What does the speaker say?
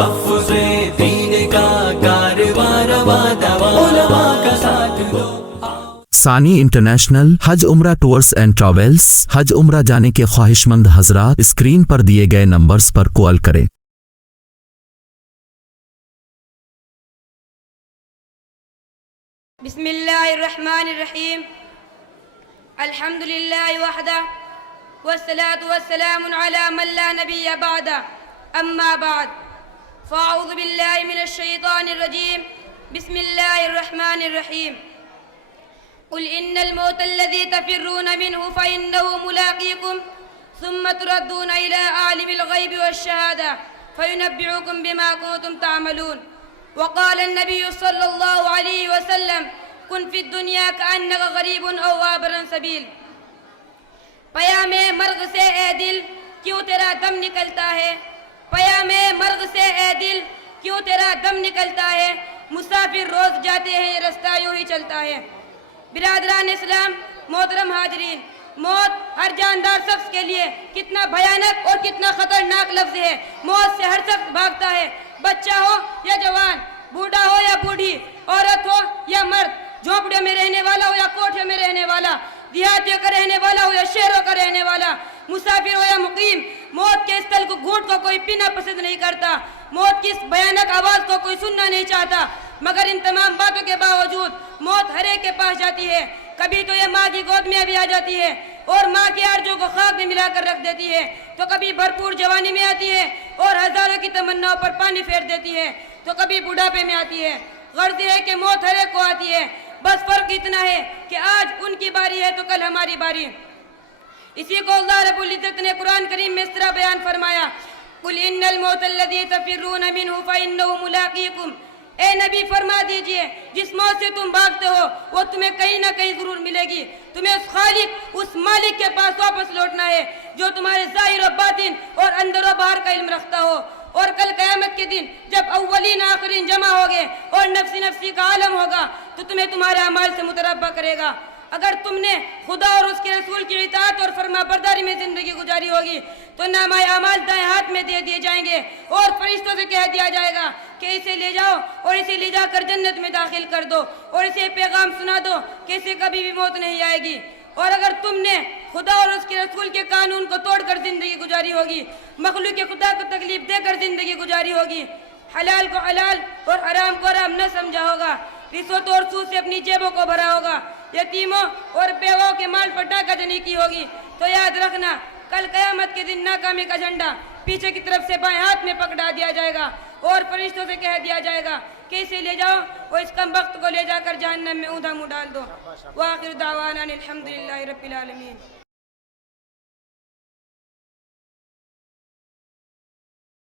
تحفظ دین کا کارواں رواں دواں، علماء کا ساتھ دو۔ ثانی انٹرنیشنل حج عمرہ ٹورز اینڈ ٹریولز۔ حج عمرہ جانے کے خواہش مند حضرات اسکرین پر دیے گئے نمبرز پر کال کریں۔ بسم اللہ الرحمن الرحیم، الحمد للہ وحدہ والصلاة والسلام علی من لا نبی بعدہ، اما بعد فاعوذ باللہ من الشیطان الرجیم، بسم اللہ الرحمن الرحیم۔ قل ان الموت الذي تفرون منه فإنه ملاقيكم ثم تردون إلى عالم الغيب والشهادة فينبئكم بما كنتم تعملون۔ وقال النبي صلى الله عليه وسلم كن في الدنيا كأنك غريب أو عابر سبيل۔ پیام مرغ سے اے دل کیوں تیرا دم نکلتا ہے، پیام مرغ سے اے دل کیوں تیرا دم نکلتا ہے، مسافر روز جاتے ہیں یہ رستہ یوں ہی چلتا ہے۔ برادران اسلام، محترم حاضرین، موت ہر جاندار شخص کے لیے کتنا بھیانک اور کتنا خطرناک لفظ ہے۔ موت سے ہر شخص بھاگتا ہے، بچہ ہو یا جوان، بوڑھا ہو یا بوڑھی، عورت ہو یا مرد، جھونپڑیوں میں رہنے والا ہو یا کوٹھیوں میں رہنے والا، دیہاتیوں کا رہنے والا ہو یا شہروں کا رہنے والا، مسافر ہو یا مقیم، موت کے اس تل کو گھونٹ کو کوئی پینا پسند نہیں کرتا، موت کی اس بھیانک آواز کو کوئی سننا نہیں چاہتا، مگر ان تمام باتوں کے باوجود موت ہر ایک کے پاس جاتی ہے۔ کبھی تو یہ ماں کی گود میں بھی آ جاتی ہے اور ماں کی آرزو کو خاک میں ملا کر رکھ دیتی ہے، تو کبھی بھرپور جوانی میں آتی ہے اور ہزاروں کی تمناؤں پر پانی پھیر دیتی ہے، تو کبھی بڑھاپے میں آتی ہے۔ غرض یہ ہے کہ موت ہر ایک کو آتی ہے، بس فرق اتنا ہے کہ آج ان کی باری ہے تو کل ہماری باری۔ اسی کو اللہ رب العزت نے قرآن کریم میں اس طرح بیان فرمایا، قل ان الموت الذی تفرون منہ فإنہ ملاقیکم۔ اے نبی فرما دیجئے جس موت سے تم بھاگتے ہو وہ تمہیں کہیں نہ کہیں ضرور ملے گی، تمہیں اس خالق، اس مالک کے پاس واپس لوٹنا ہے جو تمہارے ظاہر و باطن اور اندر و باہر کا علم رکھتا ہو۔ اور کل قیامت کے دن جب اولین آخرین جمع ہوگے اور نفسی نفسی کا عالم ہوگا تو تمہیں تمہارے اعمال سے متربع کرے گا۔ اگر تم نے خدا اور اس کے رسول کی اطاعت اور فرما برداری میں زندگی گزاری ہوگی تو نامہ اعمال دائیں ہاتھ میں دے دیے جائیں گے اور فرشتوں سے کہہ دیا جائے گا کہ اسے لے جاؤ اور اسے لے جا کر جنت میں داخل کر دو، اور اسے پیغام سنا دو کہ اسے کبھی بھی موت نہیں آئے گی۔ اور اگر تم نے خدا اور اس کے رسول کے قانون کو توڑ کر زندگی گزاری ہوگی، مخلوق کے خدا کو تکلیف دے کر زندگی گزاری ہوگی، حلال کو حلال اور حرام کو حرام نہ سمجھا ہوگا، رشوت اور سود سے اپنی جیبوں کو بھرا ہوگا، یتیموں اور بیواؤں کے مال پر ڈاکہ جنی کی ہوگی، تو یاد رکھنا کل قیامت کے دن ناکامی کا جھنڈا پیچھے کی طرف سے بائیں ہاتھ میں پکڑا دیا جائے گا اور فرشتوں سے کہہ دیا جائے گا کہ اسے لے جاؤ اور اس کم وقت کو لے جا کر جہنم میں اوندا منہ ڈال دو۔ وآخر دعوانا الحمدللہ رب العالمین۔